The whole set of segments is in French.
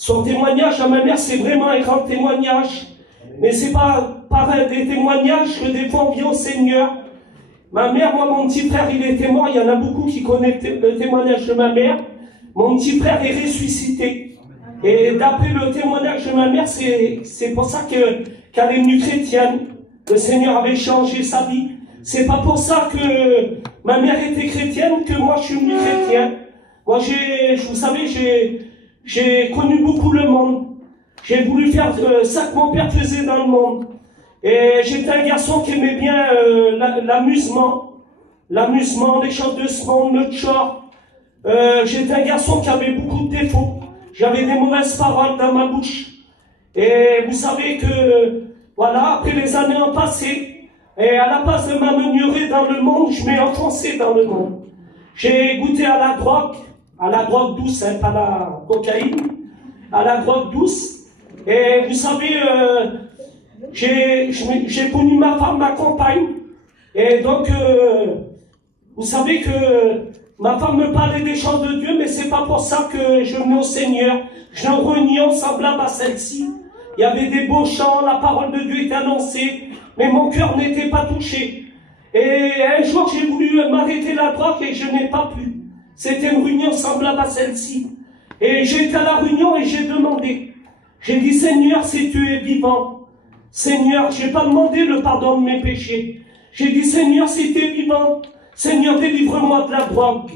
Son témoignage à ma mère, c'est vraiment un grand témoignage. Mais c'est pas par des témoignages que des fois on vient au Seigneur. Ma mère, moi, mon petit frère, il était mort. Il y en a beaucoup qui connaissent le témoignage de ma mère. Mon petit frère est ressuscité. Et d'après le témoignage de ma mère, c'est pour ça qu'elle est venue chrétienne. Le Seigneur avait changé sa vie. C'est pas pour ça que ma mère était chrétienne que moi je suis venu chrétien. Moi, vous savez, j'ai connu beaucoup le monde. J'ai voulu faire ça que mon père faisait dans le monde. Et j'étais un garçon qui aimait bien l'amusement, les choses de ce monde, le tchor. J'étais un garçon qui avait beaucoup de défauts. J'avais des mauvaises paroles dans ma bouche. Et vous savez que, voilà, après les années ont passé, et à la place de m'améliorer dans le monde, je m'ai enfoncé dans le monde. J'ai goûté à la drogue douce, hein, pas la cocaïne, à la drogue douce. Et vous savez, j'ai connu ma femme, ma compagne. Et donc, vous savez que ma femme me parlait des choses de Dieu, mais c'est pas pour ça que je venais au Seigneur. J'ai une réunion semblable à celle-ci. Il y avait des beaux chants, la parole de Dieu était annoncée, mais mon cœur n'était pas touché. Et un jour, j'ai voulu m'arrêter la drogue et je n'ai pas pu. C'était une réunion semblable à celle-ci. Et j'ai été à la réunion et j'ai demandé. J'ai dit, Seigneur, si tu es vivant, Seigneur, j'ai pas demandé le pardon de mes péchés. J'ai dit, Seigneur, si tu es vivant, Seigneur, délivre-moi de la drogue.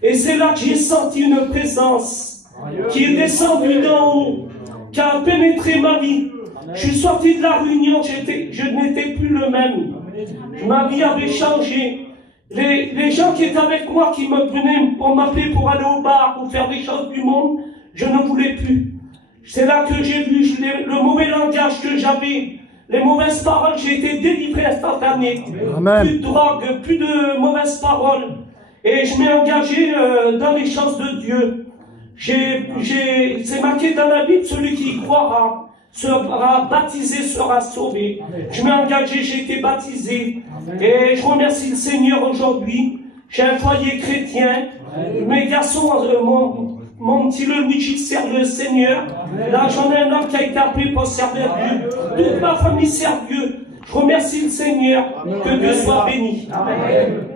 Et c'est là que j'ai senti une présence qui est descendue d'en haut, qui a pénétré ma vie. Je suis sorti de la réunion, je n'étais plus le même. Ma vie avait changé. Les gens qui étaient avec moi, qui me venaient pour m'appeler pour aller au bar, pour faire des choses du monde, je ne voulais plus. C'est là que j'ai vu le mauvais langage que j'avais, les mauvaises paroles, j'ai été délivré instantané. Amen. Plus de drogue, plus de mauvaises paroles. Et je m'ai engagé dans les choses de Dieu. C'est marqué dans la Bible, celui qui y croira sera baptisé, sera sauvé. Amen. Je m'ai engagé, j'ai été baptisé. Amen. Et je remercie le Seigneur aujourd'hui. J'ai un foyer chrétien. Amen. Mes garçons, mon petit Luigi sert le Seigneur. Amen. Là, j'en ai un homme qui a été appelé pour servir Dieu. Toute ma famille sert Dieu. Je remercie le Seigneur. Amen. Que Dieu soit béni. Amen. Amen.